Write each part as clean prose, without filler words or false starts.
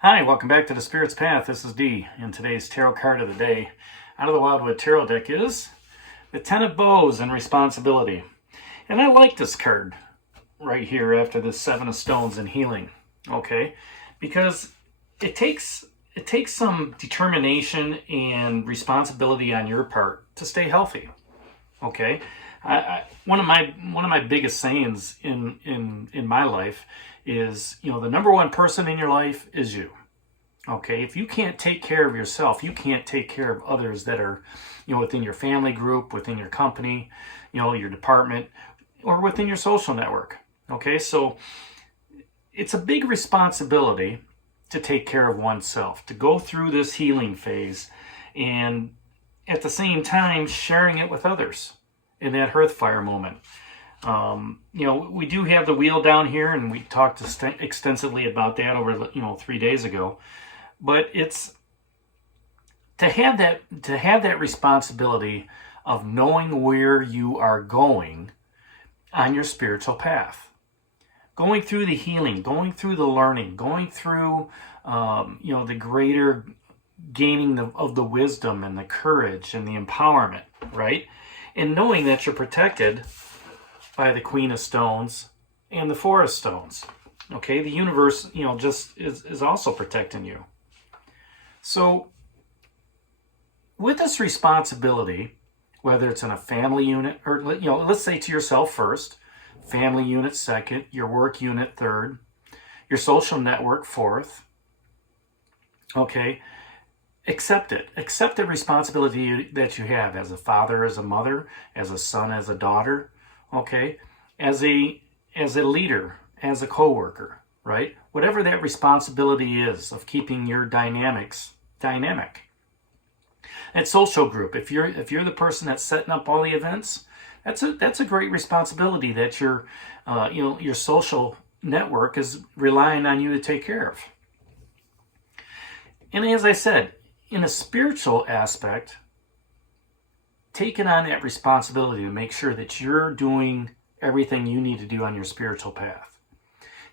Hi, welcome back to the Spirit's Path. This is Dee, and today's tarot card of the day out of the Wildwood Tarot deck is the Ten of Bows and Responsibility. And I like this card right here after the Seven of Stones and Healing, okay? Because it takes some determination and responsibility on your part to stay healthy, okay? One of my biggest sayings in my life is, the number one person in your life is you. Okay, if you can't take care of yourself, you can't take care of others that are, within your family group, within your company, your department, or within your social network. Okay, so it's a big responsibility to take care of oneself, to go through this healing phase, and at the same time sharing it with others in that hearth fire moment. We do have the wheel down here, and we talked extensively about that over 3 days ago. But it's to have that responsibility of knowing where you are going on your spiritual path, going through the healing, going through the learning, going through the greater gaining of the wisdom and the courage and the empowerment, right? And knowing that you're protected by the Queen of Stones and the Four of Stones. Okay, the universe, just is also protecting you. So, with this responsibility, whether it's in a family unit, or let's say to yourself first, family unit second, your work unit third, your social network fourth. Okay, accept it. Accept the responsibility that you have as a father, as a mother, as a son, as a daughter. Okay, as a leader, as a coworker, right? Whatever that responsibility is of keeping your dynamics dynamic. That social group, if you're the person that's setting up all the events, that's a great responsibility that your social network is relying on you to take care of. And as I said, in a spiritual aspect, taking on that responsibility to make sure that you're doing everything you need to do on your spiritual path.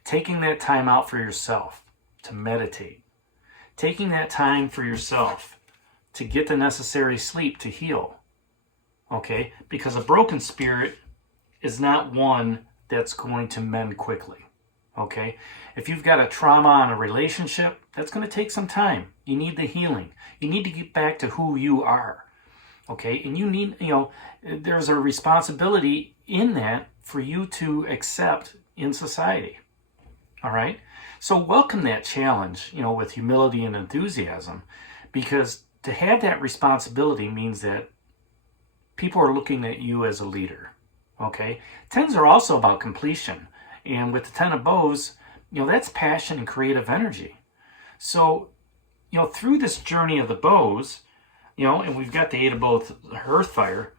Taking that time out for yourself to meditate. Taking that time for yourself to get the necessary sleep to heal. Okay? Because a broken spirit is not one that's going to mend quickly. Okay? If you've got a trauma on a relationship, that's going to take some time. You need the healing. You need to get back to who you are. Okay? And you need, there's a responsibility in that for you to accept in society. All right? So welcome that challenge, with humility and enthusiasm, because to have that responsibility means that people are looking at you as a leader. Okay? Tens are also about completion. And with the Ten of Bows, that's passion and creative energy. So, through this journey of the bows, and we've got the Eight of Bows, hearth fire,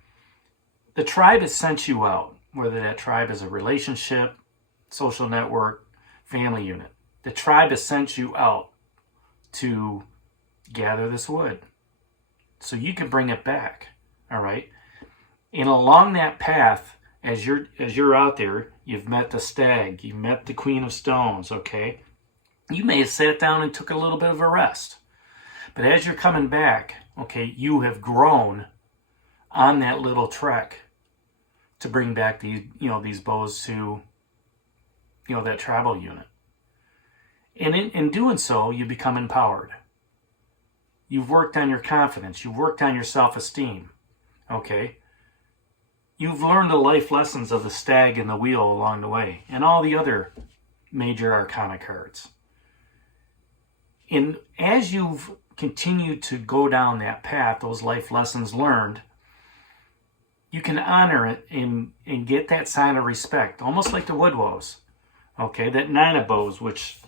the tribe has sent you out, whether that tribe is a relationship, social network, family unit. The tribe has sent you out to gather this wood so you can bring it back, all right? And along that path, as you're out there, you've met the stag, you've met the Queen of Stones, okay? You may have sat down and took a little bit of a rest. But as you're coming back, okay, you have grown on that little trek to bring back these bows to, that tribal unit. And in doing so, you become empowered. You've worked on your confidence. You've worked on your self-esteem. Okay? You've learned the life lessons of the stag and the wheel along the way, and all the other major arcana cards. And as you've continued to go down that path, those life lessons learned, you can honor it and get that sign of respect, almost like the woodwows. Okay, that Nine of Bows, which,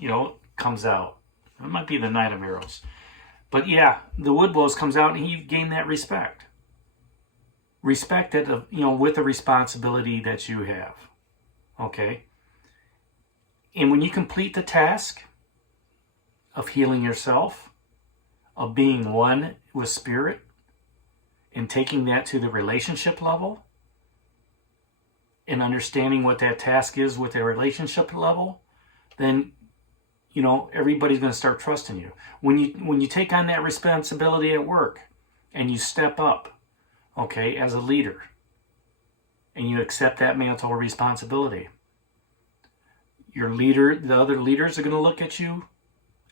comes out. It might be the Knight of Arrows. But yeah, the woodwows comes out and you gain that respect. Respect that, with the responsibility that you have. Okay? And when you complete the task of healing yourself, of being one with spirit, and taking that to the relationship level, and understanding what that task is with the relationship level, then you know, everybody's going to start trusting you. When you take on that responsibility at work and you step up, okay, as a leader, and you accept that mantle of responsibility, your leader, the other leaders are going to look at you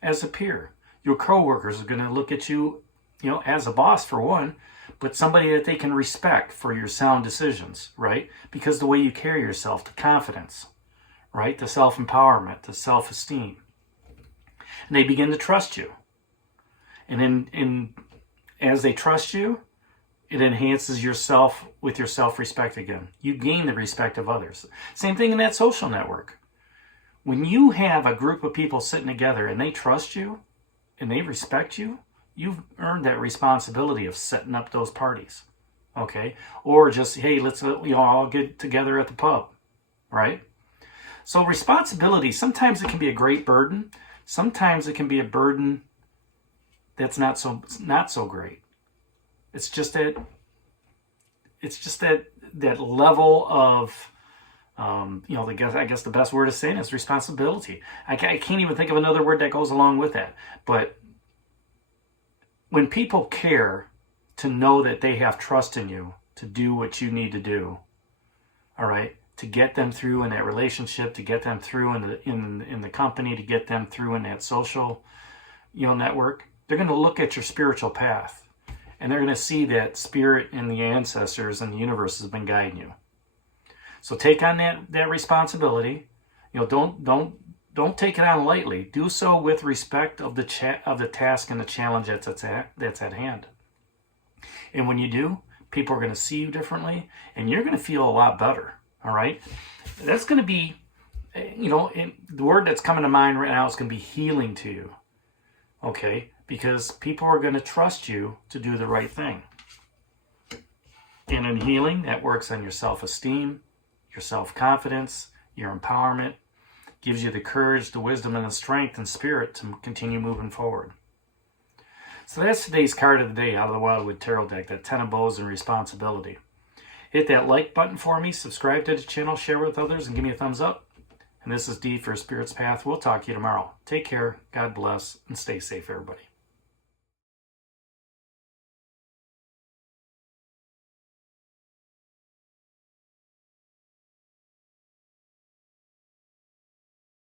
as a peer. Your coworkers are going to look at you, you know, as a boss for one, but somebody that they can respect for your sound decisions, right? Because the way you carry yourself, the confidence, right? The self-empowerment, the self-esteem. And they begin to trust you. And then as they trust you, it enhances yourself with your self-respect again. You gain the respect of others. Same thing in that social network. When you have a group of people sitting together and they trust you and they respect you, you've earned that responsibility of setting up those parties, okay? Or just, hey, let's all get together at the pub, right? So responsibility, sometimes it can be a great burden. Sometimes it can be a burden that's not so great. It's just that level of, you know, I guess the best word to say is responsibility. I can't even think of another word that goes along with that. But when people care to know that they have trust in you to do what you need to do, all right, to get them through in that relationship, to get them through in the company, to get them through in that social, you know, network, they're going to look at your spiritual path. And they're going to see that spirit and the ancestors and the universe has been guiding you. So take on that responsibility. You know, don't take it on lightly. Do so with respect of the task and the challenge that's at hand. And when you do, people are going to see you differently, and you're going to feel a lot better. All right, that's going to be, you know, the word that's coming to mind right now is going to be healing to you. Okay. Because people are going to trust you to do the right thing. And in healing, that works on your self-esteem, your self-confidence, your empowerment, gives you the courage, the wisdom, and the strength and spirit to continue moving forward. So that's today's card of the day out of the Wildwood Tarot deck, that Ten of Bows and Responsibility. Hit that like button for me, subscribe to the channel, share with others, and give me a thumbs up. And this is D for Spirit's Path. We'll talk to you tomorrow. Take care, God bless, and stay safe, everybody.